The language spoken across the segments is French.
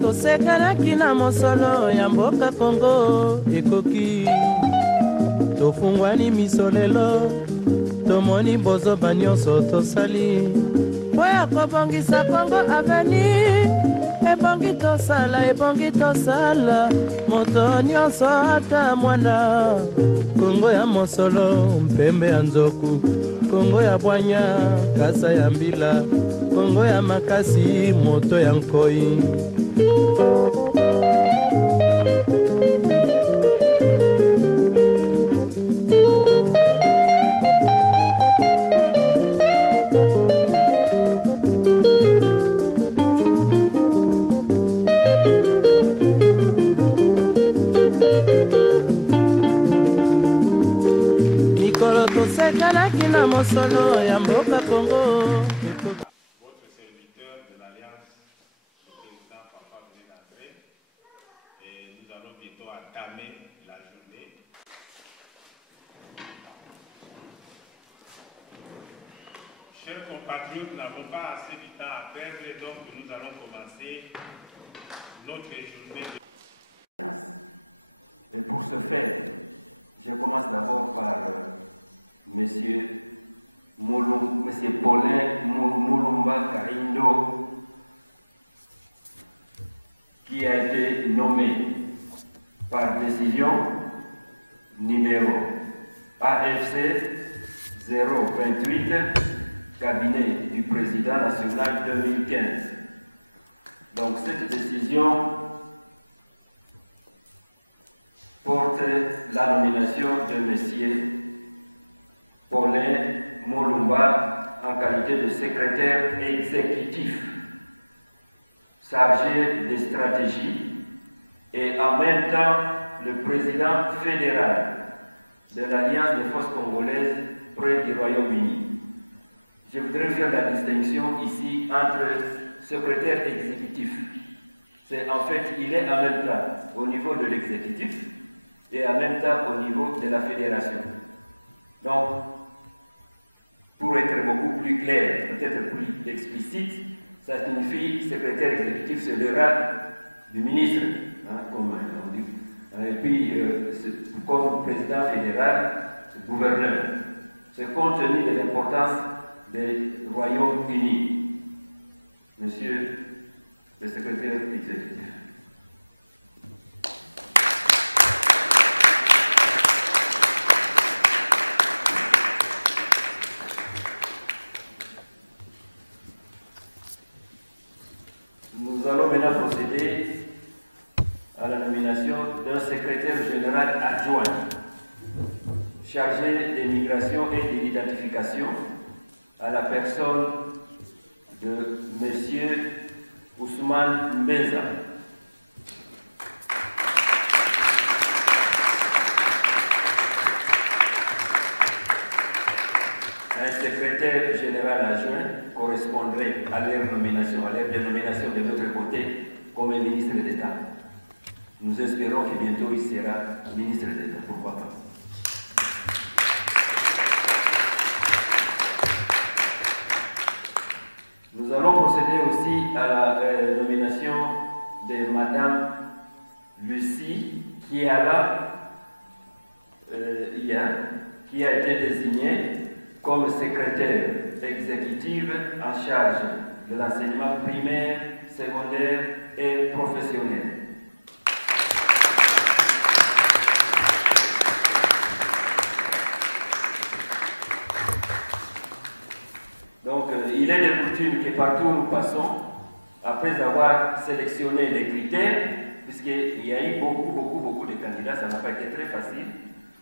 tosekanaki na mosolo ya mboka Kongo ekoki tofungwani miso lelo tomoni bozoba nyonso tosali po ya kobongisa Kongo aveni ebongi tosala moto nyonso ata mwana Kongo ya mosolo mpembe ya nzoku Kongo ya bwanya kasa ya mbila Kongo ya makasi moto ya nkoi Votre serviteur de l'Alliance, le président Papa venait d'entrer et nous allons bientôt entamer la journée. Chers compatriotes, nous n'avons pas assez de temps à perdre, donc nous allons commencer notre journée de... Et pour ce faire, je commence d'abord par Monsieur Paulin Mulumba Karindo, qui a été nommé par décision numéro AFC 028, cabinet du président national 2015. Donc cette décision porte la nomination de Monsieur Paulin Mulumba en qualité de secrétaire exécutif chargé des stratégies et en même temps le président fédéral de l'Alliance des forces congolaises près du Royaume-Uni. Je voudrais faire la distinction ici entre secrétaire exécutif. C'est en fait, il est en même temps au niveau de l'exécutif et en même temps au niveau de la fédération. Donc, pour être beaucoup plus clair, peut-être plus explicite, ça signifie secrétaire exécutif, c'est le rang du ministre, hein, comme on dit. Et puis, comme président fédéral, gouverneur. C'est compte tenu de l'importance des Royaumes-Unis. Monsieur le secrétaire exécutif. Nous allons maintenant procéder à la nomination d'un secrétaire général adjoint chargé des migrations et de l'identification à la personne de M. Ousmane Mbeza. Un secrétaire général adjoint correspondrait à leur nomination, à leur dénomination de notre côté comme un ministre d'État. Nous espérons que bientôt il sera ministre d'État, pourquoi pas. Nous allons procéder aussi à la nomination de Madame Lucie Kiala, qui a été désignée comme secrétaire exécutive en charge de l'enseignement primaire, secondaire et professionnel. Donc, il est de coutume que partout où nous passons, après avoir sélectionné les critères, puisqu'il y a eu beaucoup de candidats, ça n'a pas été très facile,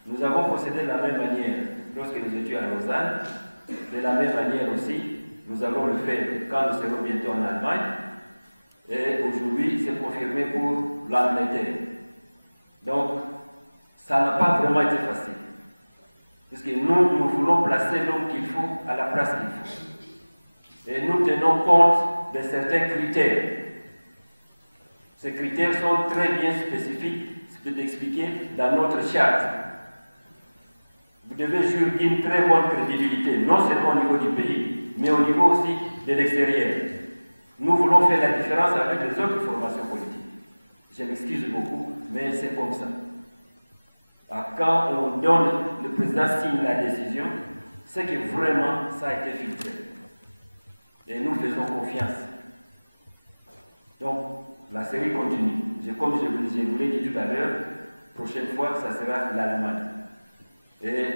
nous avons procédé de la même manière lorsque nous étions à Lausanne. De la même manière aussi, nous allons le faire quand nous serons bientôt en Allemagne. Et aujourd'hui, c'est confirmé pour l'Angleterre. Donc, ça n'a pas vraiment été facile. Puisque nous voulons placer l'homme qu'il faut à la place qu'il faut. Et nous tenons compte de certains critères. Ces critères sont très bien spécifiques, expliqués dans notre charte. Vous devez jouir d'une très bonne crédibilité, non seulement au niveau du pays, mais au niveau aussi de l'extérieur. Nous voulons faire la différence avec les autres formations politiques. Je m'excuse beaucoup, mais c'est comme ça. Quand on donne, le président signe la décision, c'est que vraiment ça a été filtré. Et nous faisons confiance. Donc, la série continue. Comme je vous l'ai dit tout à l'heure, prochaine fois, ça sera l'Allemagne. Et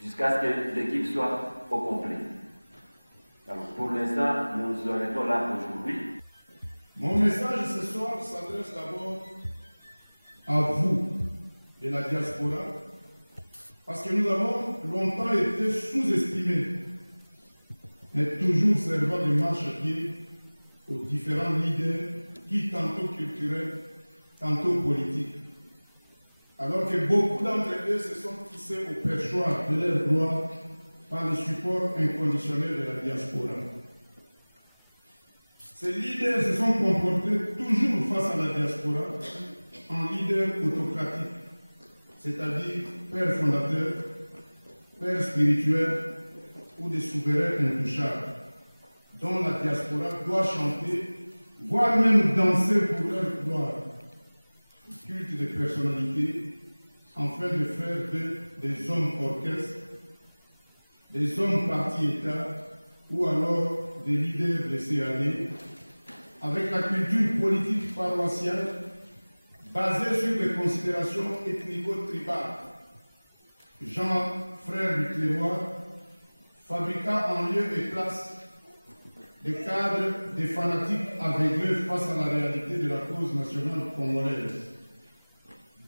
jusqu'à ce que l'équipe soit au complet. Alors, pour l'instant, nous nous arrêtons là aujourd'hui. Mon message ce soir s'adresse d'abord à vous de la diaspora, parce que nous avons longtemps été sous-estimés, mais toujours servant de marchepied aux différents leaders qui, tantôt culturels, tantôt politiques. Alors que beaucoup d'entre eux se sont tissés au perchoir de leur gloire par le support inconditionnel de la diaspora. Ces leaders se sont comportés toujours face à la diaspora en leaders autocratiques, c'est-à-dire pères fondateurs, pères spirituels ou des souverains intouchables, dont la diaspora doit chanter, voire même danser pour leur gloire. Culte des personnalités, afin de faire d'eux des hommes orchestres, des hommes partis-État, ou alors des leaders laissés aller, avec la culture politique paroissiale basée sur des considérations ethnico-tribales. Jean, frère du Cléroy, fabriqua en lieu et place des cadres, des fanatiques aveuglés face à la réalité de la cause nationale congolaise.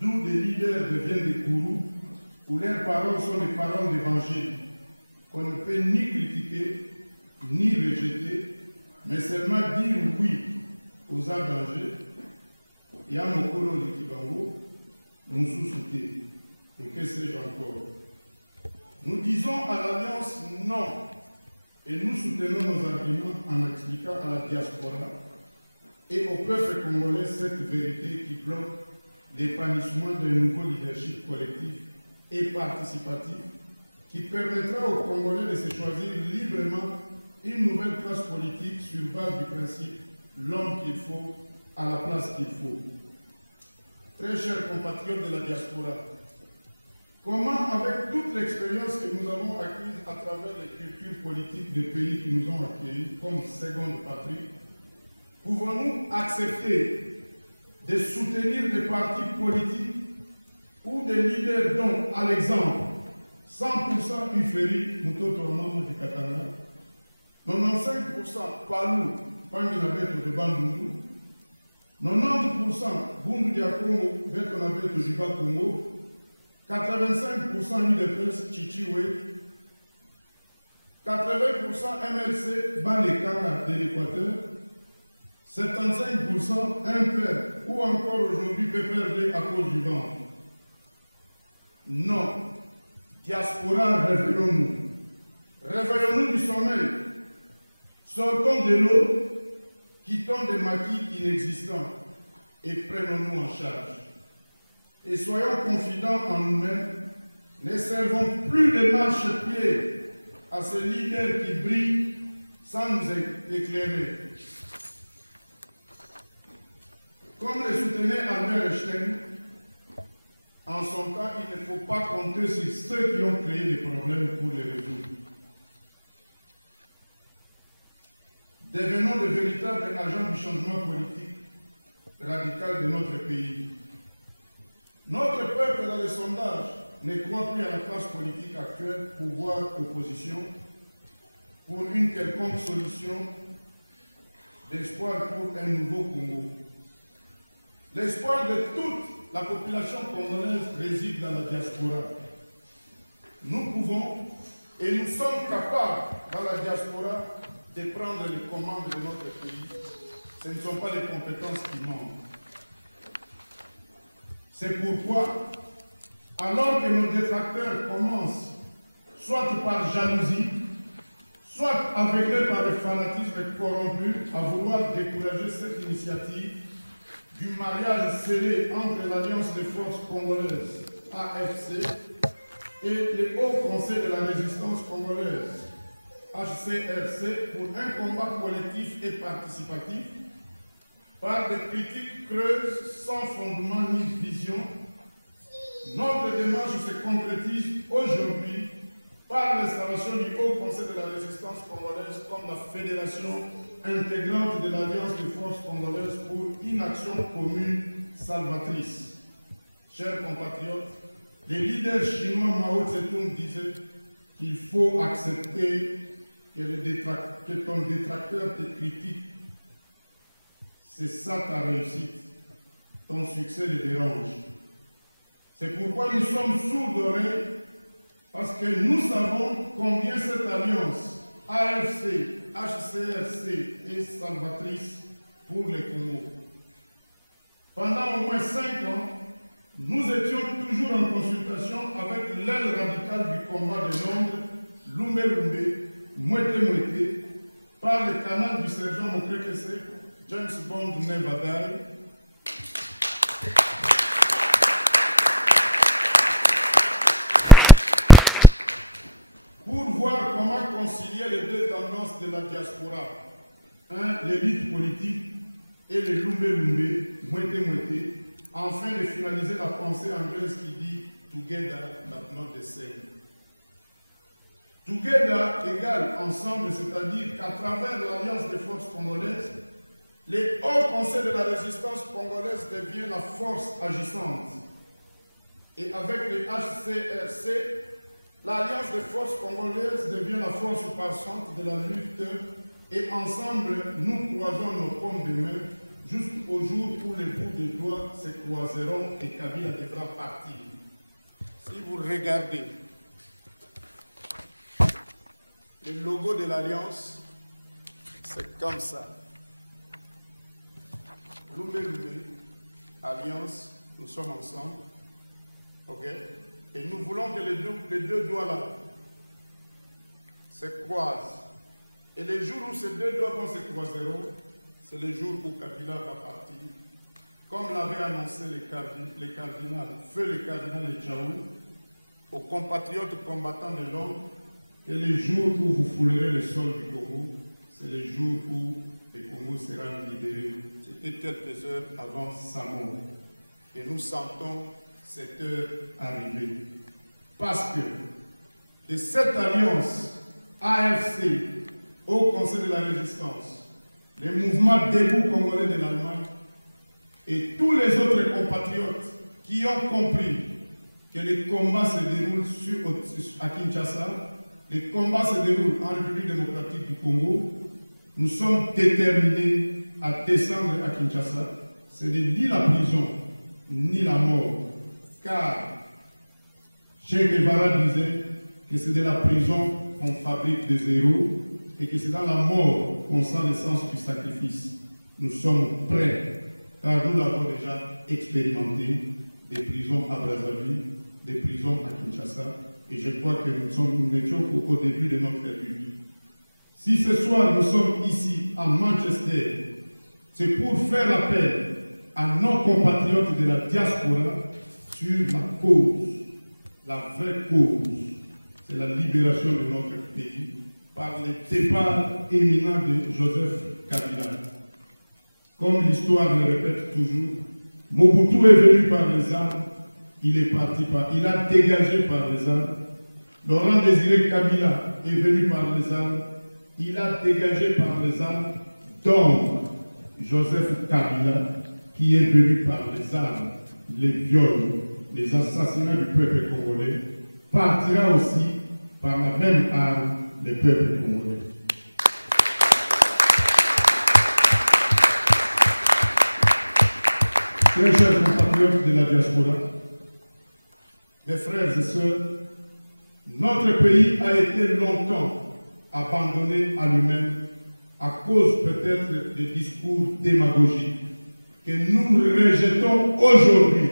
D'où des leaders deviennent des gourous, où leurs paroles sont des paroles d'évangile, qu'on ne peut ni critiquer, ni rejeter, mais seulement dire oui aux dangers. Et à Mokolo de Kibango, nous sous-souter. Et que sais-je encore? Nous disons à l'Alliance non, et nous soutenons nos arguments en expliquant à la diaspora et au peuple congolais cette vérité qui bloque l'épanouissement d'un nouveau leadership collectif et participatif qui permettra aux Congolais de se choisir librement une nouvelle classe politique sur base du principe l'homme qu'il faut à la place qu'il faut. Très chers compatriotes de la diaspora, comment, avec toute l'expérience que nous avons acquise à travers les cultures politiques des pays qui nous ont accueillis comme seconde patrie, pouvons-nous accepter de soutenir des partis politiques ou des leaders dont, à l'exemple, 100% Uferi, Mutoto Mamo du Katanga, 95% Palou, Panginabeto de Bandundu, 90% Bundu Diakongo, Vetonabeto du Bas-Congo, 85% UDPS Chichiwe, 80% MLC Balekanga de l'Équateur, 75% MPR ou encore aujourd'hui PPRD à cause du vent. Non. Diaspora, réveillons-nous. Réveillons-nous du sommeil. Sortons de l'eau, quittons des maquis inexistants et prenons-nous en charge. Et soyons confidents en nous-mêmes, ne servons plus de marche-pied à ces leaders qui brillent sans nous éclairer. Comme le soutenait Albert Einstein, en son temps, il ne faut pas compter sur ceux qui ont créé des problèmes pour les résoudre. Devenons de véritables agents du changement politique radical de notre pays. Notre peuple, dans les sondages, ne croit plus à la classe politique actuelle, pouvoir, opposition, pour une quelconque solution d'espoir pour un nouveau Congo. L'espoir de toute la population congolaise réside dans la diaspora. Nous pouvons et nous sommes capables dans la diaspora de prendre les commandes de notre pays. Ce ne sont pas les compétences qui manquent. C'est pourquoi, alors que nos détracteurs commencent, soit par jalousie, soit aveuglés par le fanatisme corrompu, à vouloir décourager cette initiative du mariage scellé entre l'Alliance des forces congolaises, AFC, et le Haut Conseil de la résistance congolaise, HCR, HCRC pour un combat collectif et participatif par des critiques creuses sans fondement ni vision. Notre démarche se concrétise aujourd'hui par l'installation du Haut Conseil de la Résistance congolaise comme la fédération intégrante de l'Alliance des forces congolaises pour une action commune salvatrice. Chers compatriotes, les leaders chinois Mao Tse-tung disaient qu'il faut accepter que ton détracteur te critique. C'est ça ta réussite. Ton succès le dérange. C'est pourquoi nous sommes sourds d'oreilles, parce que nous savons combien cette alliance AFC, HCRC est salvatrice pour les Congo. Pendant au moins 5 ans, nous étions toujours en consultation avec l'aile radicale du combat de Londres, Lumbe Lumbe, Mouete Mouete, par le canal du sergent Mokrekese, James Bond Never Die. Pour voir comment concilier les deux tendances de la diaspora, l'élite politique et les Lumbe Lumbe, Mouete Mouete, afin de finaliser la pensée anglaise qui dit « Together, but not the same ». Together égale ensemble, c'est-à-dire qu'à travers l'Alliance des forces congolaises, les hauts conseils de la résistance congolaise deviennent la force agissante. Et avec les HCRC, l'Alliance des forces congolaises devient la force passante de la lutte et ensemble, nous croisons nos pommes de main jusqu'au jour où les bouts de doigts se croiseront et Kabila devra partir. Si vous regardez le logo de l'Alliance, c'est comme ça. Lumbe Lumbe, Alliance, nous sommes ensemble. Ok? Et nous voulons que les deux doigts là se croisent. Et les jours où ces deux doigts se croiseront, c'est le jour où Kabila va partir. Comme l'avait annoncé les cardinal, feu le cardinal Etchaou, aux compatriotes combattants de l'homme, que les jours où vous foulerez le sol du Congo, c'est le jour où le Congo sera libéré. C'était quelques heures avant sa mort. Et nous sentons cette heure arriver. Parce que de cette alliance AFC au Conseil de la Résistance, les mouvements debout congolais de l'Allemagne et tous les autres compatriotes qui ont compris que les combats se déroulent à Kinshasa, les combats se déroulent en République démocratique du Congo, nous sommes déterminés à descendre à Kinshasa. Ce n'est ni la prison, ni la mort. Car Che Guevara disait que c'est de la prison qu'on fabrique des héros et que c'est dans la mort qu'on sent le sens du sacrifice. Nous sommes prêts, car nous l'avons déjà expérimenté, des prisons à Brazzaville, des prisons à Kinshasa, et je crois que nous n'étions qu'au début de notre lutte. Si ce soir nous sommes ici à Manchester, c'est pour faire appel à nos compatriotes de la diaspora sur la cause, la vraie cause, c'est la libération de notre pays par le départ éminent de Joseph Kabila. Comme l'histoire le répète toujours, Mobutu est venu par les armes, il est parti par, il a dégagé par les armes. Laurent Désiré Kabila est venu par les armes, il a dégagé par les armes. Donc, Joseph Kabila, qui est venu par les armes, les viols, les assassinats du peuple congolais, partira aussi par la même arme des peuples congolais. Très chers compatriotes de la diaspora, mes frères et sœurs, notre pays a été longtemps abandonné à lui-même à cause peut-être des discours démagogiques que nous rejetons aujourd'hui.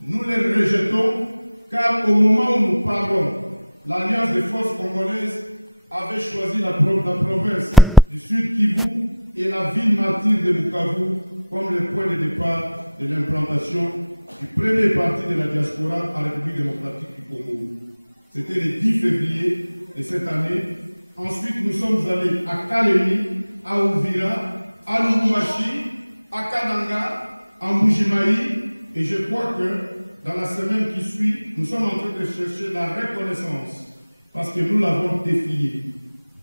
Nous les rejetons car au moment où nous parlons, l'Alliance des forces congolaises avait choisi la province du Sud Kivu et la ville martyre de Bukavu comme le point de départ de l'implantation du premier parti de la diaspora à la République démocratique du Congo. C'était le 10 février de cette année, Ensuite, nous sommes allés à Kalemi, à Ouvira, à Lubumbashi, à Kananga, à Mbujimayi. Et je crois que dans la semaine qui suit, nous sommes en train de chercher la reconnaissance parce que nous l'avons défié.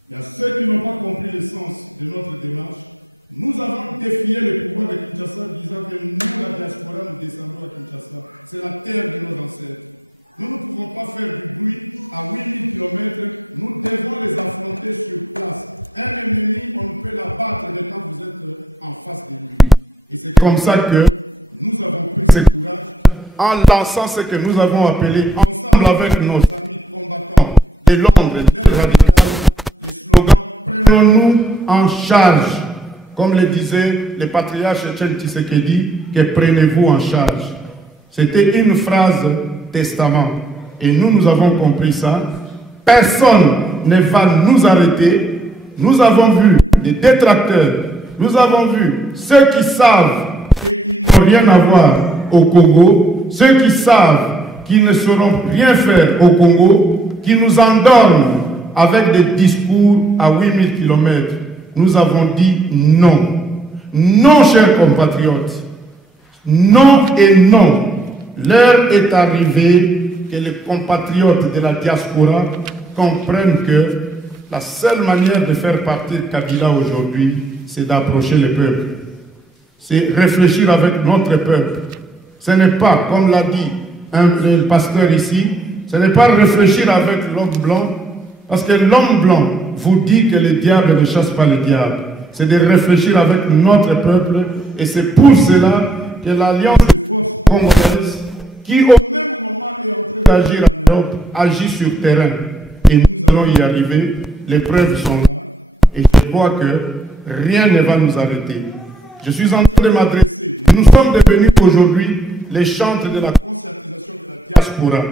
Il y a ceux qui n'ont pas compris le sens de notre démarche. Nous avons défié le pouvoir de Kinshasa disant que nous, la diaspora, nous descendons à Kinshasa. C'est la terre de nos ancêtres. Nous ne pouvons pas faire du bruit à 8000 km. Nous devons les affronter sur place. Un ennemi, on ne peut l'abattre que quand vous êtes en face de lui. Et c'est comme ça que nous avons pris ce courage en lançant ce que nous avons appelé, ensemble avec nos amis combattants de Londres, d'aide radicale, le slogan « Prenons-nous en charge ». Comme le disait le patriarche Etienne Tshisekedi, que prenez-vous en charge. C'était une phrase testament. Et nous avons compris ça. Personne ne va nous arrêter. Nous avons vu les détracteurs. Nous avons vu ceux qui savent qu'ils n'ont rien à voir au Congo. Ceux qui savent qu'ils ne sauront rien faire au Congo. Qui nous endorment avec des discours à 8000 km. Nous avons dit non. Non, chers compatriotes. Non et non. L'heure est arrivée que les compatriotes de la diaspora comprennent que la seule manière de faire partir Kabila aujourd'hui, c'est d'approcher le peuple. C'est réfléchir avec notre peuple. Ce n'est pas, comme l'a dit le pasteur ici, ce n'est pas réfléchir avec l'homme blanc, parce que l'homme blanc vous dit que le diable ne chasse pas le diable. C'est de réfléchir avec notre peuple, et c'est pour cela que l'Alliance des forces congolaises, qui au même moment est en train d'agir en Europe, agit sur terrain. Et nous allons y arriver, les preuves sont là, et je crois que rien ne va nous arrêter. Je suis en train de m'adresser. Nous sommes devenus aujourd'hui les chantres de la conscientisation de la diaspora.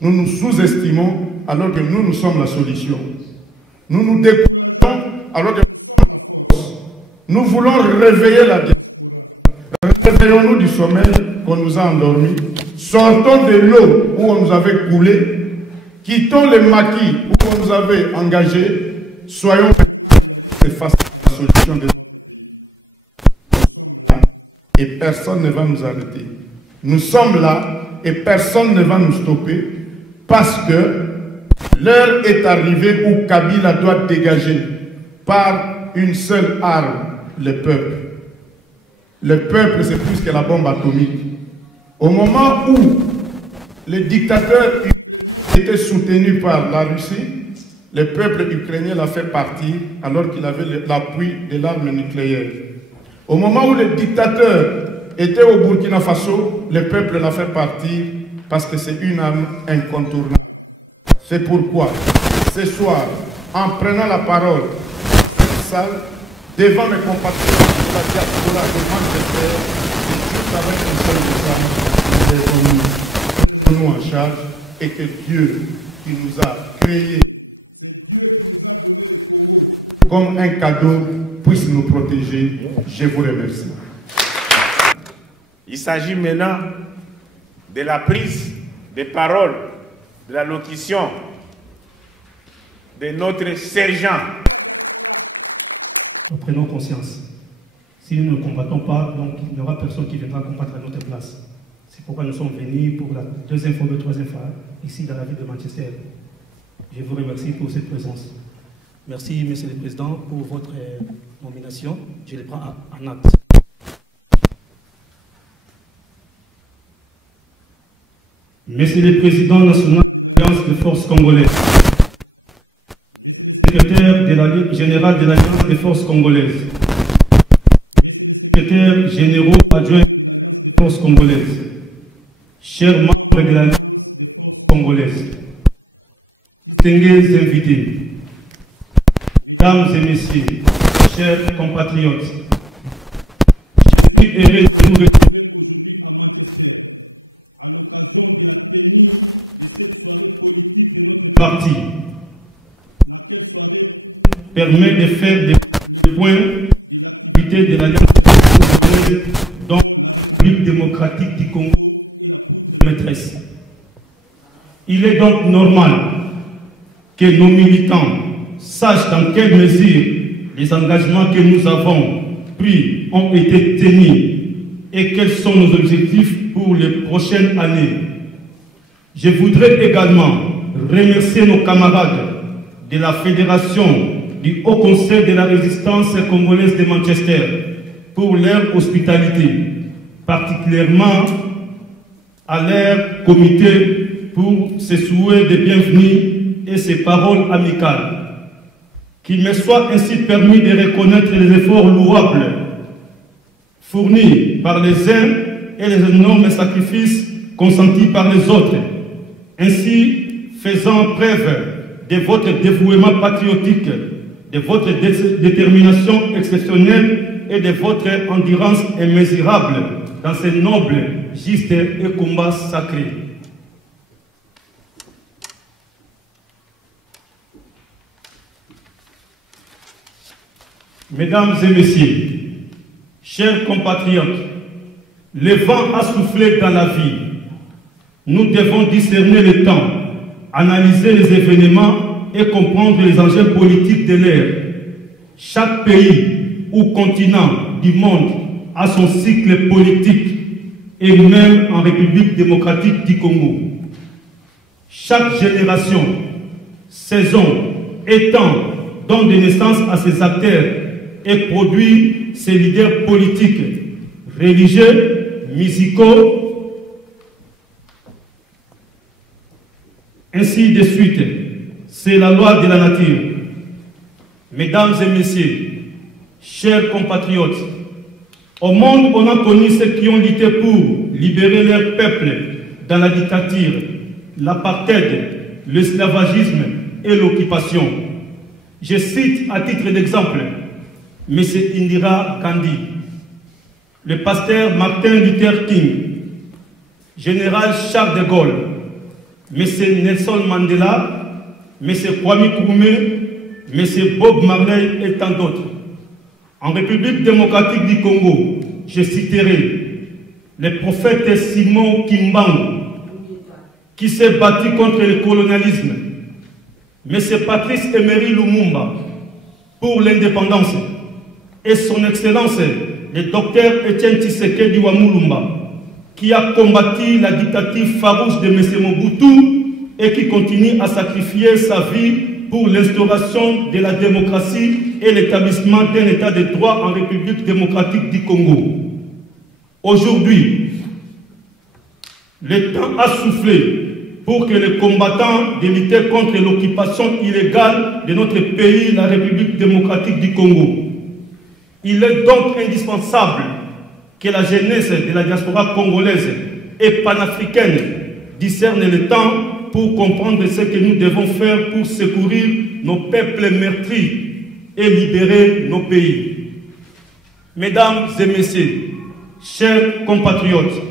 Nous nous sous-estimons alors que nous sommes la solution. Nous nous décourageons alors que nous sommes la force. Nous voulons réveiller la diaspora. Réveillons-nous du sommeil qu'on nous a endormis. Sortons de l'eau où on nous avait coulé. Quittons les maquis où on nous avait engagés. Soyons maintenant réalistes face à la solution de notre pays. Nous sommes là et personne ne va nous arrêter. Nous sommes là et personne ne va nous stopper parce que l'heure est arrivée où Kabila doit dégager par une seule arme le peuple. Le peuple, c'est plus que la bombe atomique. Au moment où le dictateur ukrainien était soutenu par la Russie, le peuple ukrainien l'a fait partir alors qu'il avait l'appui de l'arme nucléaire. Au moment où le dictateur était au Burkina Faso, le peuple l'a fait partir parce que c'est une arme incontournable. C'est pourquoi, ce soir, en prenant la parole dans cette salle, devant mes compatriotes de la diaspora de prenons-nous en charge et que Dieu qui nous a créés, c'est Dieu qui nous a donné le Congo comme un cadeau, puisse nous protéger. Je vous remercie. Il s'agit maintenant de la prise de parole, de la locution de notre sergent. Nous prenons conscience. Si nous ne combattons pas, donc il n'y aura personne qui viendra combattre à notre place. C'est pourquoi nous sommes venus pour la deuxième fois, la troisième fois, ici dans la ville de Manchester. Je vous remercie pour cette présence. Merci, Monsieur le Président, pour votre nomination. Je les prends en acte. Monsieur le Président national de l'Alliance des forces congolaises, Monsieur le Secrétaire général de l'Alliance des forces congolaises, Monsieur le Secrétaire généraux adjoint de l'Alliance des forces congolaises, chers membres de l'Alliance des forces congolaises, distingués invités, Mesdames et Messieurs, chers compatriotes, je suis heureux de vous retrouver aujourd'hui à Manchester, à l'occasion de la tenue de cette soirée politique de notre parti, laquelle soirée permet de faire le point de l'activité de l'Alliance des forces congolaises dont la République démocratique du Congo est la poutre maîtresse. Il est donc normal que nos militants, sache dans quelle mesure les engagements que nous avons pris ont été tenus et quels sont nos objectifs pour les prochaines années. Je voudrais également remercier nos camarades de la Fédération du Haut Conseil de la Résistance congolaise de Manchester pour leur hospitalité, particulièrement à leur comité pour ses souhaits de bienvenue et ses paroles amicales. Qu'il me soit ainsi permis de reconnaître les efforts louables fournis par les uns et les énormes sacrifices consentis par les autres, ainsi faisant preuve de votre dévouement patriotique, de votre détermination exceptionnelle et de votre endurance immesurable dans ces nobles gestes et combats sacrés. Mesdames et messieurs, chers compatriotes, le vent a soufflé dans la vie. Nous devons discerner le temps, analyser les événements et comprendre les enjeux politiques de l'ère. Chaque pays ou continent du monde a son cycle politique, et même en République démocratique du Congo. Chaque génération, saison et temps donne de naissance à ses acteurs et produit ses leaders politiques, religieux, musicaux, ainsi de suite. C'est la loi de la nature. Mesdames et messieurs, chers compatriotes, au monde, on a connu ceux qui ont lutté pour libérer leur peuple dans la dictature, l'apartheid, l'esclavagisme et l'occupation. Je cite à titre d'exemple M. Indira Gandhi, le pasteur Martin Luther King, général Charles de Gaulle, M. Nelson Mandela, M. Kwame Nkrumah, M. Bob Marley et tant d'autres. En République démocratique du Congo, je citerai le prophète Simon Kimbangu, qui s'est battu contre le colonialisme, M. Patrice Emery Lumumba pour l'indépendance, et son Excellence, le docteur Etienne Tshisekedi Wamulumba, qui a combattu la dictature farouche de M. Mobutu et qui continue à sacrifier sa vie pour l'instauration de la démocratie et l'établissement d'un état de droit en République démocratique du Congo. Aujourd'hui, le temps a soufflé pour que les combattants de lutter contre l'occupation illégale de notre pays, la République démocratique du Congo. Il est donc indispensable que la jeunesse de la diaspora congolaise et panafricaine discerne le temps pour comprendre ce que nous devons faire pour secourir nos peuples meurtris et libérer nos pays. Mesdames et messieurs, chers compatriotes,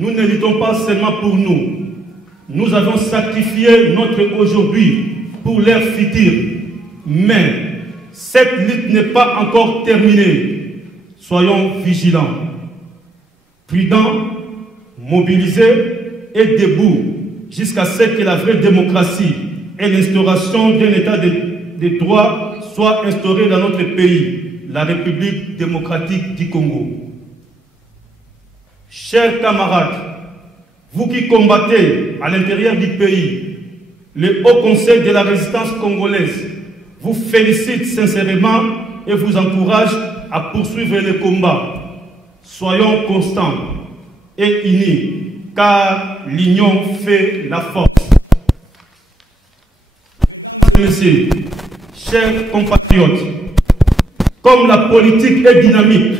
nous ne luttons pas seulement pour nous. Nous avons sacrifié notre aujourd'hui pour leur futur. Mais cette lutte n'est pas encore terminée. Soyons vigilants, prudents, mobilisés et debout jusqu'à ce que la vraie démocratie et l'instauration d'un état de droit soient instaurés dans notre pays, la République démocratique du Congo. Chers camarades, vous qui combattez à l'intérieur du pays, le Haut Conseil de la Résistance congolaise vous félicite sincèrement et vous encourage à poursuivre le combat. Soyons constants et unis, car l'union fait la force. Mesdames et messieurs, chers compatriotes, comme la politique est dynamique,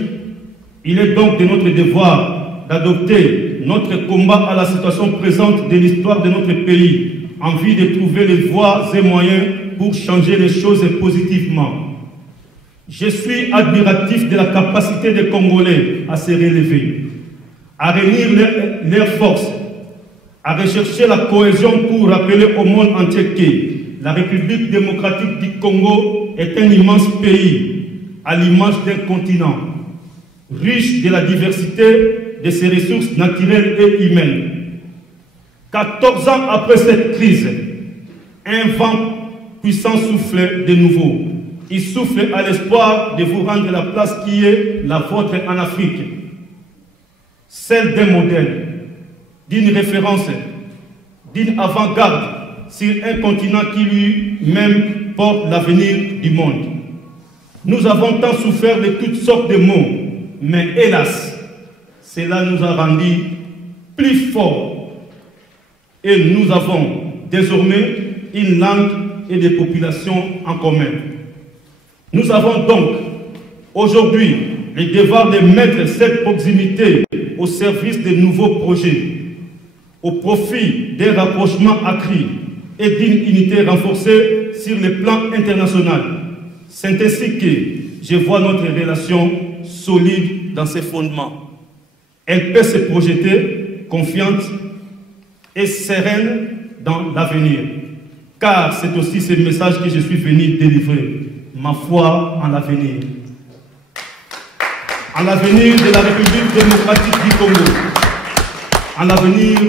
il est donc de notre devoir d'adopter notre combat à la situation présente de l'histoire de notre pays, en vue de trouver les voies et moyens pour changer les choses positivement. Je suis admiratif de la capacité des Congolais à se relever, à réunir leurs forces, à rechercher la cohésion pour rappeler au monde entier que la République démocratique du Congo est un immense pays, à l'image d'un continent, riche de la diversité de ses ressources naturelles et humaines. 14 ans après cette crise, un vent puissant souffle de nouveau. Il souffle à l'espoir de vous rendre la place qui est la vôtre en Afrique, celle d'un modèle, d'une référence, d'une avant-garde sur un continent qui lui-même porte l'avenir du monde. Nous avons tant souffert de toutes sortes de maux, mais hélas, cela nous a rendus plus forts. Et nous avons désormais une langue et des populations en commun. Nous avons donc aujourd'hui le devoir de mettre cette proximité au service de nouveaux projets, au profit d'un rapprochement accru et d'une unité renforcée sur le plan international. C'est ainsi que je vois notre relation solide dans ses fondements. Elle peut se projeter confiante et sereine dans l'avenir, car c'est aussi ce message que je suis venu délivrer, ma foi en l'avenir. En l'avenir de la République démocratique du Congo, en l'avenir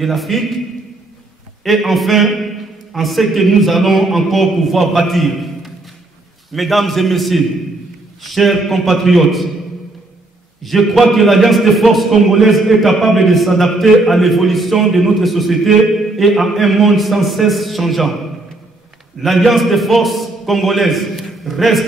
de l'Afrique, et enfin en ce que nous allons encore pouvoir bâtir. Mesdames et messieurs, chers compatriotes, je crois que l'Alliance des forces congolaises est capable de s'adapter à l'évolution de notre société et à un monde sans cesse changeant. L'Alliance des forces congolaises reste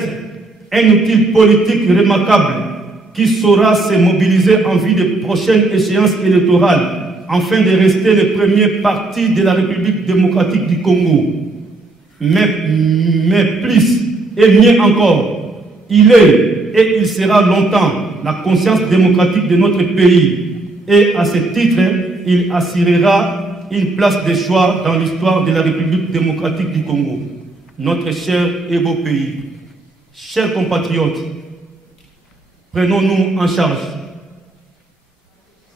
un outil politique remarquable qui saura se mobiliser en vue des prochaines échéances électorales afin de rester le premier parti de la République démocratique du Congo. Mais plus et mieux encore, il est et il sera longtemps la conscience démocratique de notre pays. Et à ce titre, il assurera une place de choix dans l'histoire de la République démocratique du Congo, notre cher et beau pays. Chers compatriotes, prenons-nous en charge.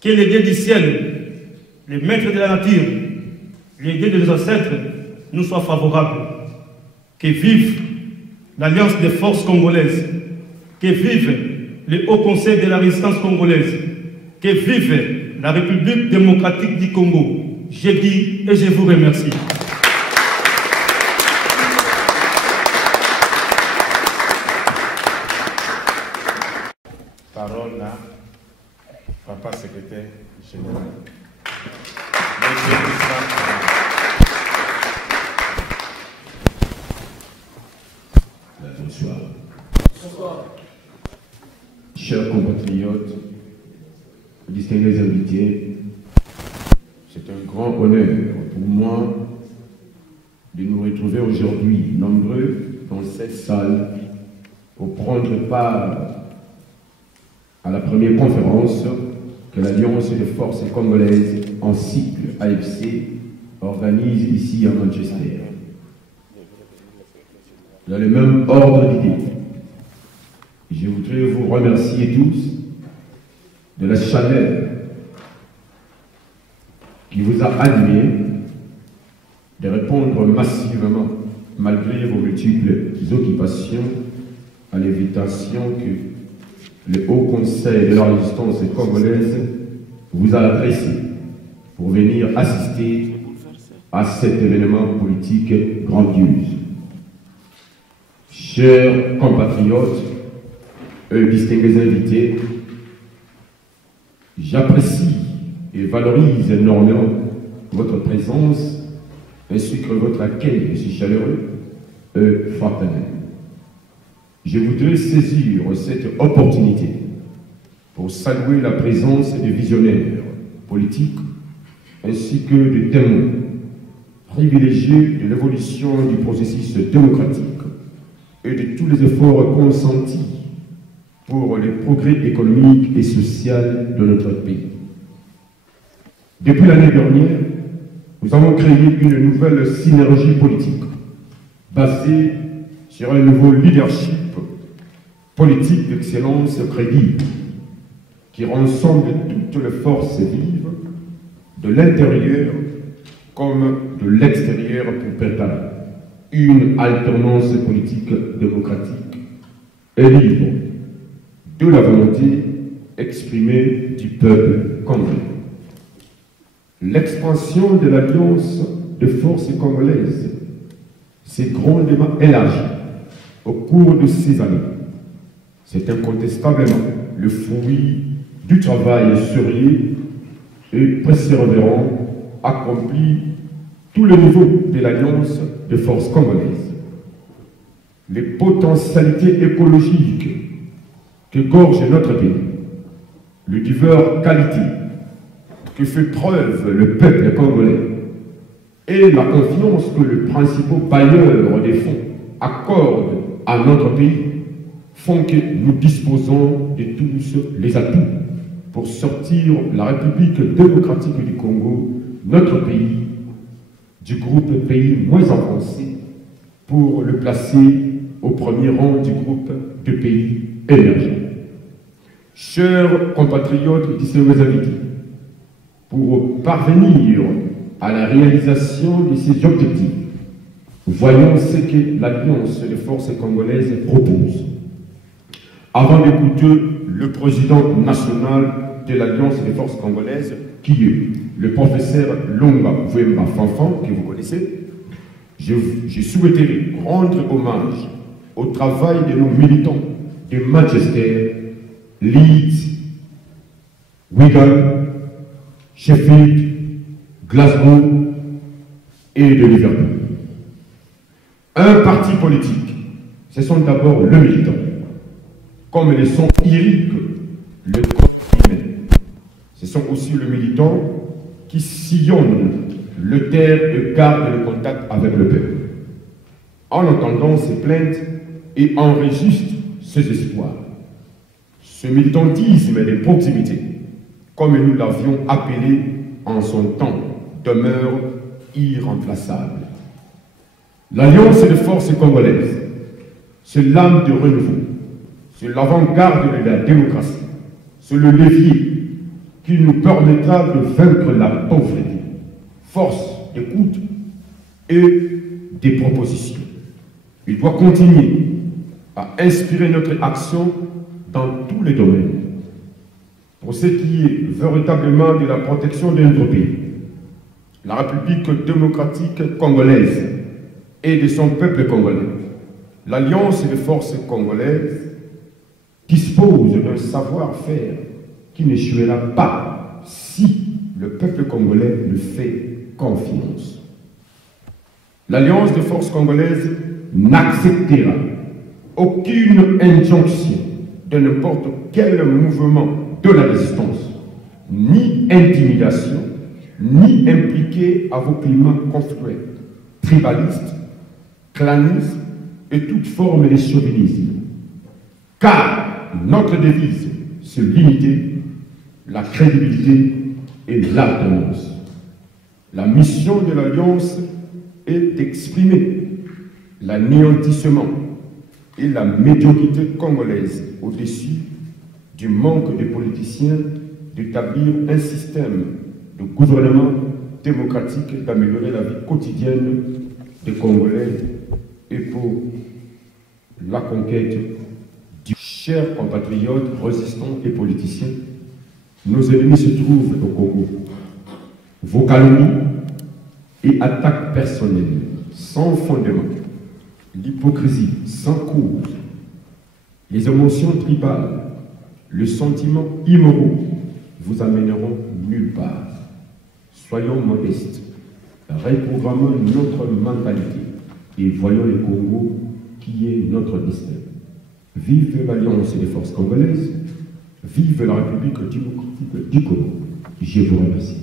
Que les dieux du ciel, les maîtres de la nature, les dieux de nos ancêtres nous soient favorables. Que vive l'Alliance des forces congolaises, que vive le Haut Conseil de la résistance congolaise, que vive la République démocratique du Congo. Je dis et je vous remercie. Parole à Papa Secrétaire Général. Bonsoir. Chers compatriotes, distingués invités, c'est un grand bonheur pour moi de nous retrouver aujourd'hui nombreux dans cette salle pour prendre part à la première conférence que l'Alliance des forces congolaises en cycle AFC organise ici à Manchester. Dans le même ordre d'idées, je voudrais vous remercier tous de la chaleur qui vous a animé de répondre massivement, malgré vos multiples occupations, à l'invitation que le Haut Conseil de la résistance congolaise vous a adressée pour venir assister à cet événement politique grandiose. Chers compatriotes, distingués invités, j'apprécie et valorise énormément votre présence ainsi que votre accueil si chaleureux et fraternel. Je voudrais saisir cette opportunité pour saluer la présence des visionnaires politiques ainsi que des témoins privilégiés de l'évolution du processus démocratique et de tous les efforts consentis pour les progrès économiques et sociaux de notre pays. Depuis l'année dernière, nous avons créé une nouvelle synergie politique basée sur un nouveau leadership politique d'excellence crédible qui rassemble toutes les forces vives de l'intérieur comme de l'extérieur pour préparer une alternance politique démocratique et libre de la volonté exprimée du peuple congolais. L'expansion de l'Alliance de forces congolaises s'est grandement élargi au cours de ces années. C'est incontestablement le fruit du travail sérieux et persévérant accompli tous les niveaux de l'Alliance des forces congolaises. Les potentialités écologiques que gorge notre pays, les diverses qualités que fait preuve le peuple congolais et la confiance que les principaux bailleurs des fonds accordent à notre pays font que nous disposons de tous les atouts pour sortir la République démocratique du Congo, notre pays, du groupe de pays moins avancés pour le placer au premier rang du groupe de pays émergents. Chers compatriotes d'Issé-Ouezamiti, pour parvenir à la réalisation de ces objectifs, voyons ce que l'Alliance des forces congolaises propose. Avant d'écouter le président national de l'Alliance des forces congolaises, qui est le professeur Longa Vouemba Fanfan, que vous connaissez, je souhaiterais rendre hommage au travail de nos militants de Manchester, Leeds, Wigan, Sheffield, Glasgow et de Liverpool. Un parti politique, ce sont d'abord le militant, comme le sont iriques le corps humain. Ce sont aussi le militant qui sillonne le terre et garde le contact avec le peuple. En entendant ses plaintes et enregistre ses espoirs. Ce militantisme de proximité, comme nous l'avions appelé en son temps, demeure irremplaçable. L'Alliance des forces congolaises, c'est l'âme de renouveau, c'est l'avant-garde de la démocratie, c'est le levier qui nous permettra de vaincre la pauvreté. Force d'écoute et des propositions. Il doit continuer à inspirer notre action dans tous les domaines. Pour ce qui est véritablement de la protection de notre pays, la République démocratique congolaise et de son peuple congolais, l'Alliance des forces congolaises dispose d'un savoir-faire qui n'échouera pas si le peuple congolais le fait confiance. L'Alliance des forces congolaises n'acceptera aucune injonction de n'importe quel mouvement de la résistance, ni intimidation, ni impliqué à vos climats conflictuels, tribalistes, clanistes et toute forme de chauvinisme. Car notre devise, c'est l'unité, la crédibilité et l'ardence. La mission de l'Alliance est d'exprimer l'anéantissement et la médiocrité congolaise au-dessus du manque de politiciens d'établir un système de gouvernement démocratique et d'améliorer la vie quotidienne des Congolais et pour la conquête du chers compatriotes, résistants et politiciens. Nos ennemis se trouvent au Congo. Vos calomnies et attaques personnelles sans fondement, l'hypocrisie sans cause, les émotions tribales, le sentiment immoraux vous amèneront nulle part. Soyons modestes, reprogrammons notre mentalité et voyons le Congo qui est notre destin. Vive l'Alliance des forces congolaises, vive la République démocratique du Congo. Je vous remercie.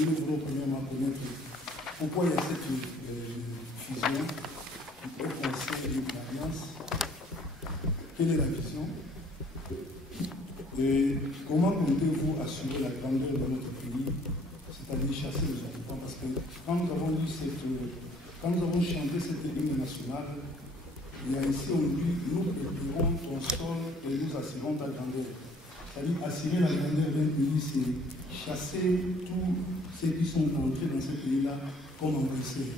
Nous voulons premièrement connaître pourquoi il y a cette fusion au Conseil et de l'Alliance. Quelle est la vision? Et comment comptez-vous assurer la grandeur de notre pays, c'est-à-dire chasser les occupants? Parce que quand nous avons chanté cette hymne nationale, il y a ici on dit nous préparons ton sol et nous assurons ta grandeur. C'est-à-dire assurer la grandeur d'un pays, c'est chasser tous ceux qui sont entrés dans ce pays-là comme envahisseurs.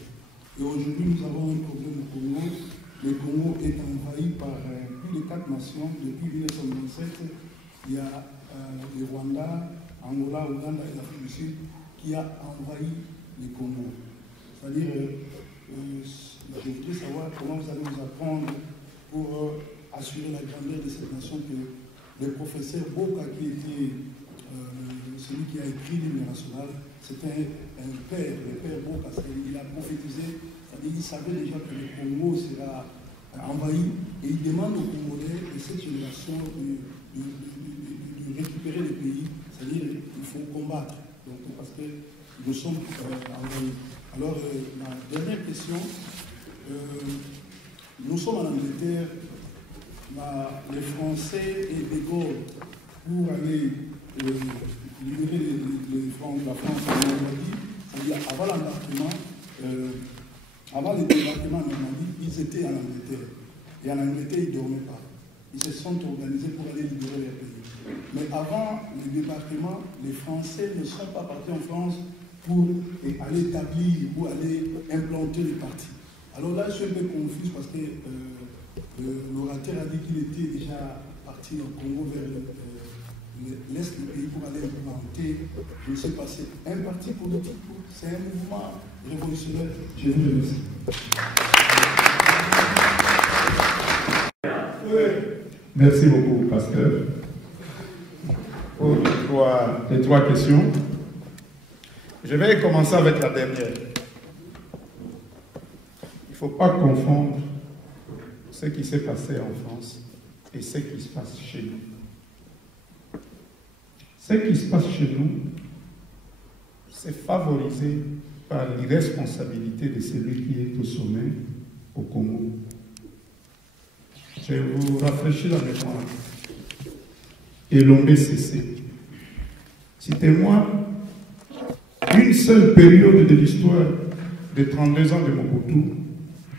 Et aujourd'hui, nous avons un problème au Congo. Le Congo est envahi par plus de 4 nations. Depuis 1997, il y a le Rwanda, Angola, Ouganda et l'Afrique du Sud, qui a envahi le Congo. C'est-à-dire, je voudrais savoir comment vous allez vous apprendre pour assurer la grandeur de cette nation que le professeur Boka, qui était celui qui a écrit l'hymne national, c'était un père, le père Boka, il a prophétisé, c'est-à-dire il savait déjà que le Congo sera envahi, et il demande aux Congolais de cette génération de récupérer le pays, c'est-à-dire il faut combattre, donc, parce que nous sommes envahis. Alors, la dernière question, nous sommes en Angleterre, les Français et De Gaulle, pour aller libérer la France en Normandie, c'est-à-dire avant l'embarquement, avant le débarquement en Normandie, ils étaient en Angleterre. Et en Angleterre, ils ne dormaient pas. Ils se sont organisés pour aller libérer leur pays. Mais avant le débarquement, les Français ne sont pas partis en France pour aller établir ou aller implanter les partis. Alors là, je suis un peu confus parce que l'orateur a dit qu'il était déjà parti au Congo vers l'est du pays pour aller implanter, je ne sais pas, c'est un parti politique, c'est un mouvement révolutionnaire. Je vous remercie. Merci beaucoup, pasteur, pour les trois questions. Je vais commencer avec la dernière. Il ne faut pas confondre ce qui s'est passé en France et ce qui se passe chez nous. Ce qui se passe chez nous, c'est favorisé par l'irresponsabilité de celui qui est au sommet au Congo. Je vous rafraîchis la mémoire. Et l'Ombé cessé. Citez-moi une seule période de l'histoire des 32 ans de Mobutu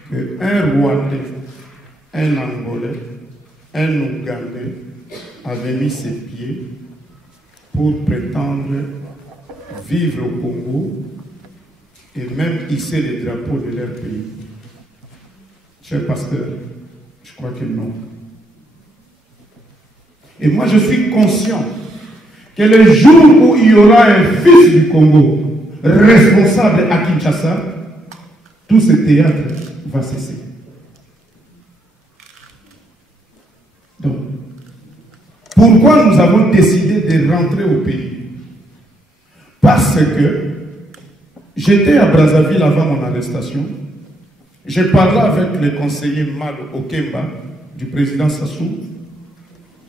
qu'un Rwandais, un Angolais, un Ougandais avait mis ses pieds pour prétendre vivre au Congo et même hisser les drapeaux de leur pays. Cher pasteur, je crois que non. Et moi, je suis conscient que le jour où il y aura un fils du Congo responsable à Kinshasa, tout ce théâtre va cesser. Donc, pourquoi nous avons décidé de rentrer au pays? Parce que j'étais à Brazzaville avant mon arrestation. J'ai parlé avec le conseiller Mal Okemba du président Sassou.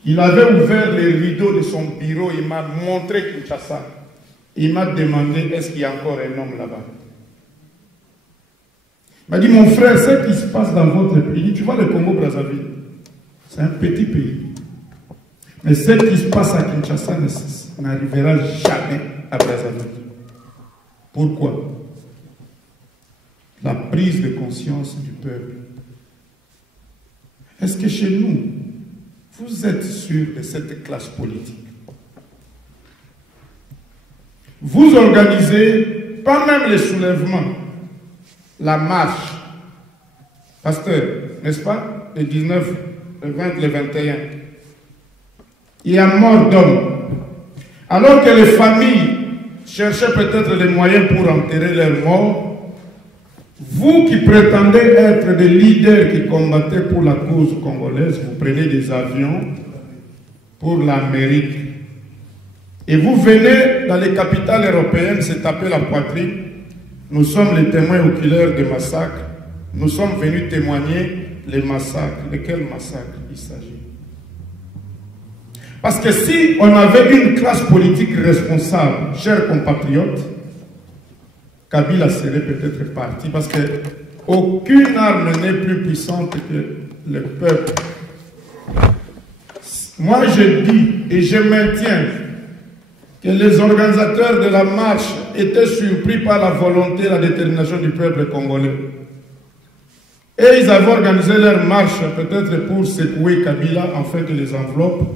Il avait ouvert les rideaux de son bureau, il m'a montré Kinshasa. Il m'a demandé, est-ce qu'il y a encore un homme là-bas? Il m'a dit, mon frère, ce qui se passe dans votre pays, tu vois le Congo-Brazzaville, c'est un petit pays. Mais ce qui se passe à Kinshasa n'arrivera jamais à Brazzaville. Pourquoi? La prise de conscience du peuple. Est-ce que chez nous, vous êtes sûr de cette classe politique? Vous organisez, pas même les soulèvements, la marche. Pasteur, n'est-ce pas? Le 19, le 20, le 21. Il y a mort d'hommes. Alors que les familles cherchaient peut-être les moyens pour enterrer leurs morts, vous qui prétendez être des leaders qui combattaient pour la cause congolaise, vous prenez des avions pour l'Amérique. Et vous venez dans les capitales européennes se taper la poitrine. Nous sommes les témoins oculaires des massacres. Nous sommes venus témoigner les massacres. De quel massacre il s'agit? Parce que si on avait une classe politique responsable, chers compatriotes, Kabila serait peut-être parti, parce qu'aucune arme n'est plus puissante que le peuple. Moi je dis et je maintiens que les organisateurs de la marche étaient surpris par la volonté et la détermination du peuple congolais. Et ils avaient organisé leur marche peut-être pour secouer Kabila afin que les enveloppes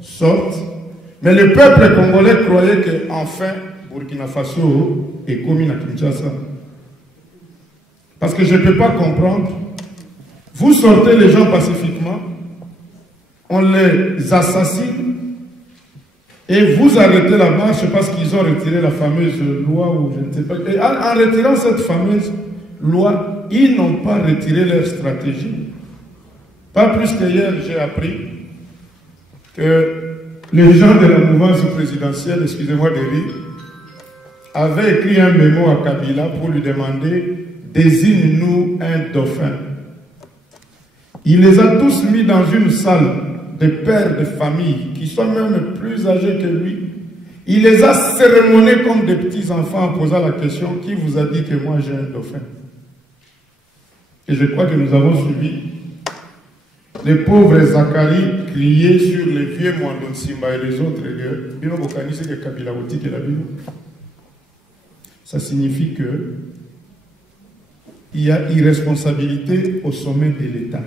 sortent. Mais le peuple congolais croyait qu'enfin Burkina Faso est commis à Kinshasa. Parce que je ne peux pas comprendre. Vous sortez les gens pacifiquement, on les assassine, Et vous arrêtez la marche parce qu'ils ont retiré la fameuse loi, ou je ne sais pas. Et en retirant cette fameuse loi, ils n'ont pas retiré leur stratégie. Pas plus qu'hier, j'ai appris que les gens de la mouvance présidentielle, excusez-moi de rire, avaient écrit un mémo à Kabila pour lui demander « Désigne-nous un dauphin ». Il les a tous mis dans une salle de pères de famille qui sont même plus âgés que lui. Il les a cérémoniés comme des petits-enfants en posant la question « Qui vous a dit que moi j'ai un dauphin ?» Et je crois que nous avons suivi les pauvres Zacharie crier sur les vieux Mwando Simba et les autres. Ça signifie que il y a irresponsabilité au sommet de l'État.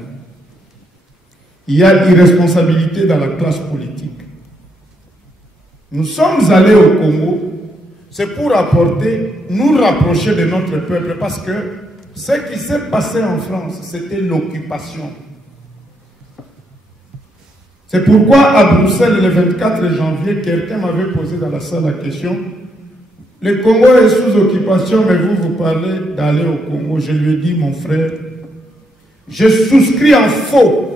Il y a irresponsabilité dans la classe politique. Nous sommes allés au Congo, c'est pour nous rapprocher de notre peuple, parce que ce qui s'est passé en France, c'était l'occupation. C'est pourquoi à Bruxelles, le 24 janvier, quelqu'un m'avait posé dans la salle la question, le Congo est sous occupation, mais vous parlez d'aller au Congo. Je lui ai dit, mon frère, je souscris en faux.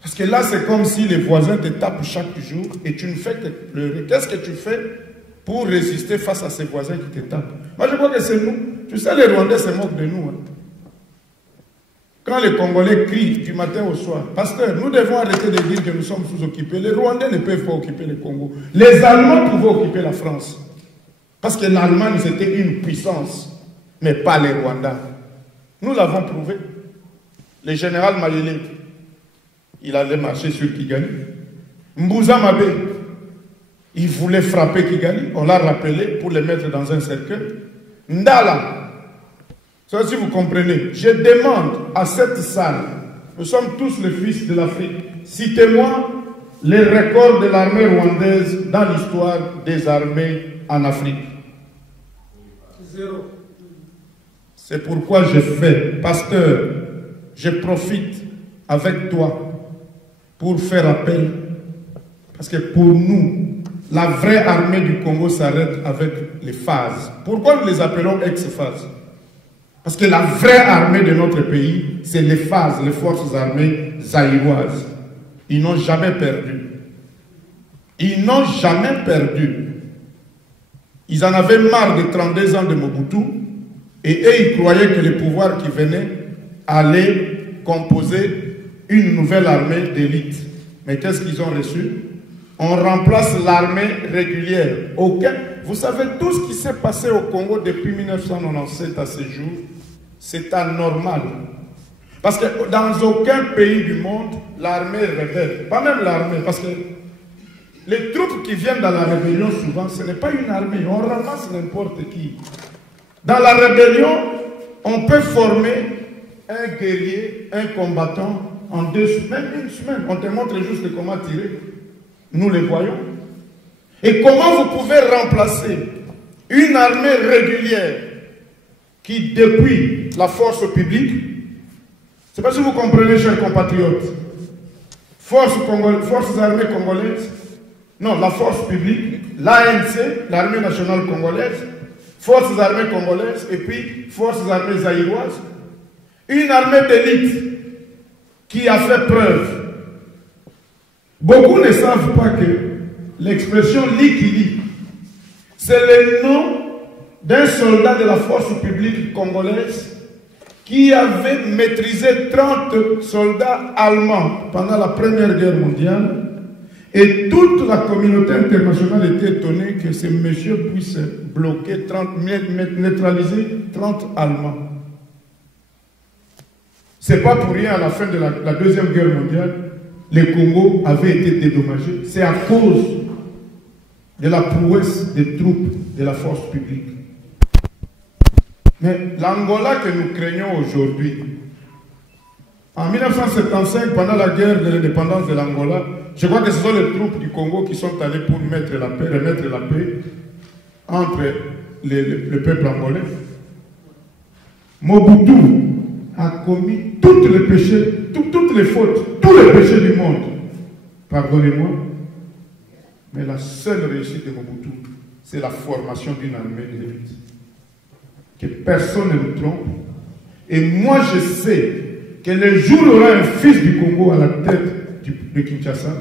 Parce que là, c'est comme si les voisins te tapent chaque jour et tu ne fais que pleurer. Qu'est-ce que tu fais pour résister face à ces voisins qui te tapent? Moi, je crois que c'est nous. Tu sais, les Rwandais se moquent de nous. Hein. Quand les Congolais crient du matin au soir, pasteur, nous devons arrêter de dire que nous sommes sous-occupés. Les Rwandais ne peuvent pas occuper le Congo. Les Allemands pouvaient occuper la France. Parce que l'Allemagne, c'était une puissance, mais pas les Rwandais. Nous l'avons prouvé. Le général Mayele, il allait marcher sur Kigali. Mbouza Mabé, il voulait frapper Kigali. On l'a rappelé pour le mettre dans un cercueil. Ndala, ça, si vous comprenez, je demande à cette salle, nous sommes tous les fils de l'Afrique, citez-moi les records de l'armée rwandaise dans l'histoire des armées en Afrique. Zéro. C'est pourquoi je fais, pasteur, je profite avec toi pour faire appel, parce que pour nous, la vraie armée du Congo s'arrête avec les phases. Pourquoi nous les appelons ex-phases? Parce que la vraie armée de notre pays, c'est les phases, les forces armées zaïroises. Ils n'ont jamais perdu. Ils n'ont jamais perdu. Ils en avaient marre de 32 ans de Mobutu, et eux, ils croyaient que le pouvoir qui venait allait composer une nouvelle armée d'élite. Mais qu'est-ce qu'ils ont reçu? On remplace l'armée régulière. Vous savez, tout ce qui s'est passé au Congo depuis 1997 à ce jour, c'est anormal. Parce que dans aucun pays du monde, l'armée rebelle, pas même l'armée, parce que les troupes qui viennent dans la rébellion, souvent, ce n'est pas une armée, on ramasse n'importe qui. Dans la rébellion, on peut former un guerrier, un combattant en 2 semaines, une semaine. On te montre juste comment tirer. Nous les voyons. Et comment vous pouvez remplacer une armée régulière qui, depuis la force publique, je ne sais pas si vous comprenez, chers compatriotes, forces armées congolaises, non, la force publique, l'ANC, l'armée nationale congolaise, forces armées congolaises et puis forces armées zaïroises, une armée d'élite qui a fait preuve. Beaucoup ne savent pas que l'expression Likili, c'est le nom d'un soldat de la force publique congolaise qui avait maîtrisé 30 soldats allemands pendant la Première Guerre mondiale, et toute la communauté internationale était étonnée que ce monsieur puisse bloquer 30, neutraliser 30 Allemands. C'est pas pour rien, à la fin de la Deuxième Guerre mondiale, le Congo avait été dédommagé. C'est à cause de la prouesse des troupes de la force publique. Mais l'Angola que nous craignons aujourd'hui, en 1975, pendant la guerre de l'indépendance de l'Angola, je crois que ce sont les troupes du Congo qui sont allées pour remettre la paix entre le peuple angolais. Mobutu a commis tous les péchés, toutes les fautes, tous les péchés du monde. Pardonnez-moi. Mais la seule réussite de Mobutu, c'est la formation d'une armée d'élite. Que personne ne nous trompe. Et moi, je sais que le jour où il y aura un fils du Congo à la tête de Kinshasa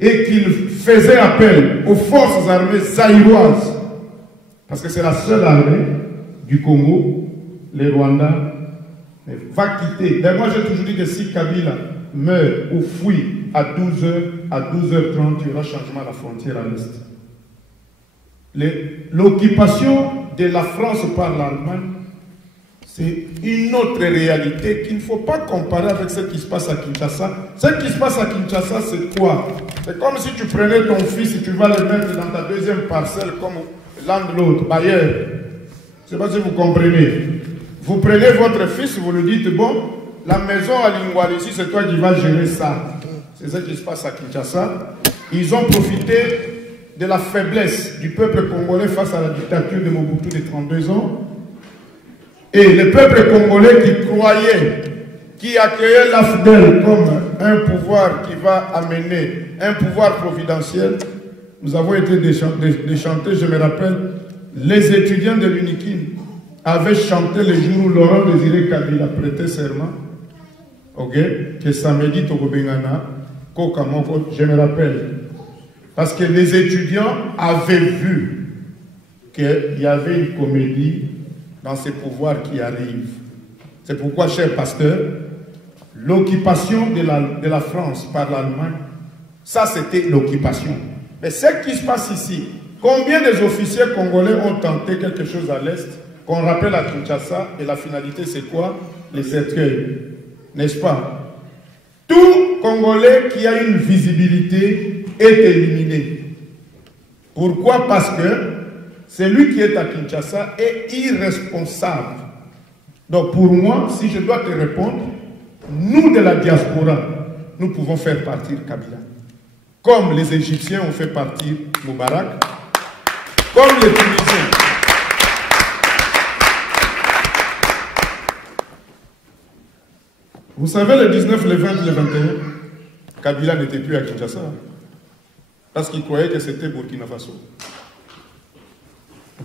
et qu'il faisait appel aux forces armées zaïroises, parce que c'est la seule armée du Congo, le Rwanda va quitter. D'ailleurs, moi j'ai toujours dit que si Kabila meurt ou fuit à 12h, à 12h30, il y aura changement à la frontière à l'Est. L'occupation de la France par l'Allemagne, c'est une autre réalité qu'il ne faut pas comparer avec ce qui se passe à Kinshasa. Ce qui se passe à Kinshasa, c'est quoi? C'est comme si tu prenais ton fils et tu vas le mettre dans ta deuxième parcelle comme landlord, bailleur. Je ne sais pas si vous comprenez. Vous prenez votre fils, vous lui dites, bon, la maison à Lingwalisi, c'est toi qui vas gérer ça. C'est ce qui se passe à Kinshasa. Ils ont profité de la faiblesse du peuple congolais face à la dictature de Mobutu de 32 ans. Et le peuple congolais qui croyait, qui accueillait l'AFDEL comme un pouvoir qui va amener un pouvoir providentiel, nous avons été déchantés, je me rappelle, les étudiants de l'UNIKIN avaient chanté le jour où Laurent Désiré Kabila prêtait serment, ok, que samedi Togobengana, Kokamoko, je me rappelle. Parce que les étudiants avaient vu qu'il y avait une comédie dans ces pouvoirs qui arrivent. C'est pourquoi, cher pasteur, l'occupation de la France par l'Allemagne, ça c'était l'occupation. Mais ce qui se passe ici, combien des officiers congolais ont tenté quelque chose à l'Est, qu'on rappelle à Kinshasa, et la finalité c'est quoi? Les cercueils. N'est-ce pas? Tout Congolais qui a une visibilité est éliminé. Pourquoi? Parce que celui qui est à Kinshasa est irresponsable. Donc pour moi, si je dois te répondre, nous de la diaspora, nous pouvons faire partir Kabila. Comme les Égyptiens ont fait partir Moubarak, comme les Tunisiens. Vous savez, le 19, le 20, le 21, Kabila n'était plus à Kinshasa. Parce qu'il croyait que c'était Burkina Faso.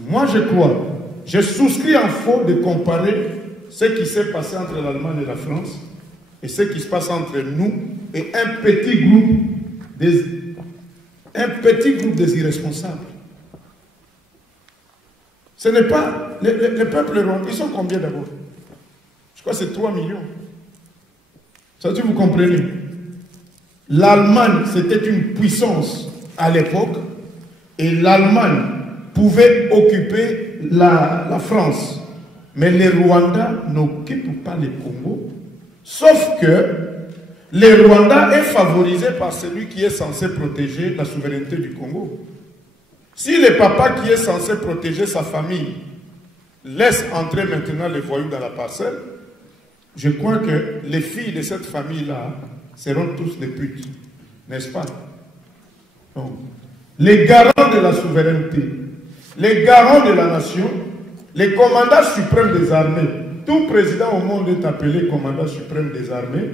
Moi, je crois, je souscris en faux de comparer ce qui s'est passé entre l'Allemagne et la France et ce qui se passe entre nous et un petit groupe des irresponsables. Ce n'est pas... Les peuples rwandais, ils sont combien d'abord? Je crois que c'est 3 millions. Ça, si vous comprenez. L'Allemagne, c'était une puissance à l'époque et l'Allemagne pouvait occuper la France. Mais les Rwandais n'occupent pas le Congo. Sauf que le Rwanda est favorisé par celui qui est censé protéger la souveraineté du Congo. Si le papa qui est censé protéger sa famille laisse entrer maintenant les voyous dans la parcelle, je crois que les filles de cette famille-là seront tous des putes. N'est-ce pas? Donc, les garants de la souveraineté, les garants de la nation, les commandants suprêmes des armées, tout président au monde est appelé commandant suprême des armées,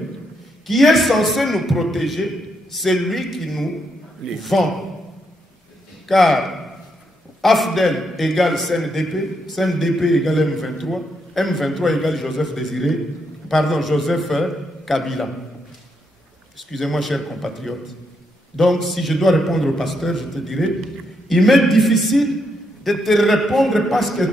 qui est censé nous protéger, c'est lui qui nous vend. Car AFDEL égale CNDP, CNDP égale M23, M23 égale Joseph Kabila. Excusez-moi, chers compatriotes. Donc, si je dois répondre au pasteur, je te dirais, il m'est difficile de te répondre parce que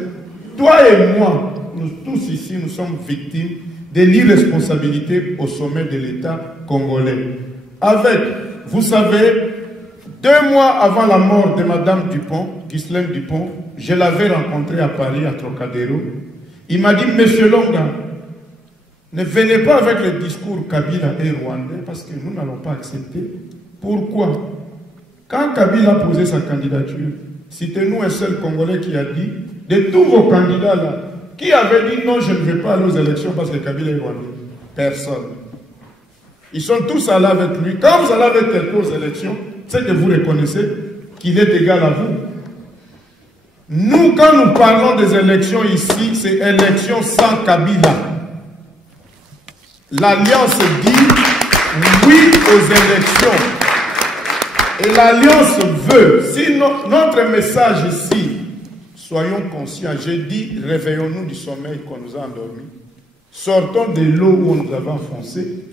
toi et moi, nous tous ici, nous sommes victimes de l'irresponsabilité au sommet de l'État congolais. Avec, vous savez, 2 mois avant la mort de Madame Dupont, Ghislaine Dupont, je l'avais rencontrée à Paris, à Trocadéro. Il m'a dit, Monsieur Longa, ne venez pas avec le discours Kabila et Rwandais parce que nous n'allons pas accepter. Pourquoi? Quand Kabila a posé sa candidature, citez-nous un seul Congolais qui a dit, de tous vos candidats là, qui avait dit non, je ne vais pas aller aux élections parce que Kabila est Rwandais? Personne. Ils sont tous allés avec lui. Quand vous allez avec quelqu'un aux élections, c'est que vous reconnaissez qu'il est égal à vous. Nous, quand nous parlons des élections ici, c'est élections sans Kabila. L'Alliance dit oui aux élections. Et l'Alliance veut, si notre message ici, soyons conscients, j'ai dit, réveillons-nous du sommeil qu'on nous a endormis, sortons de l'eau où on nous avait enfoncés,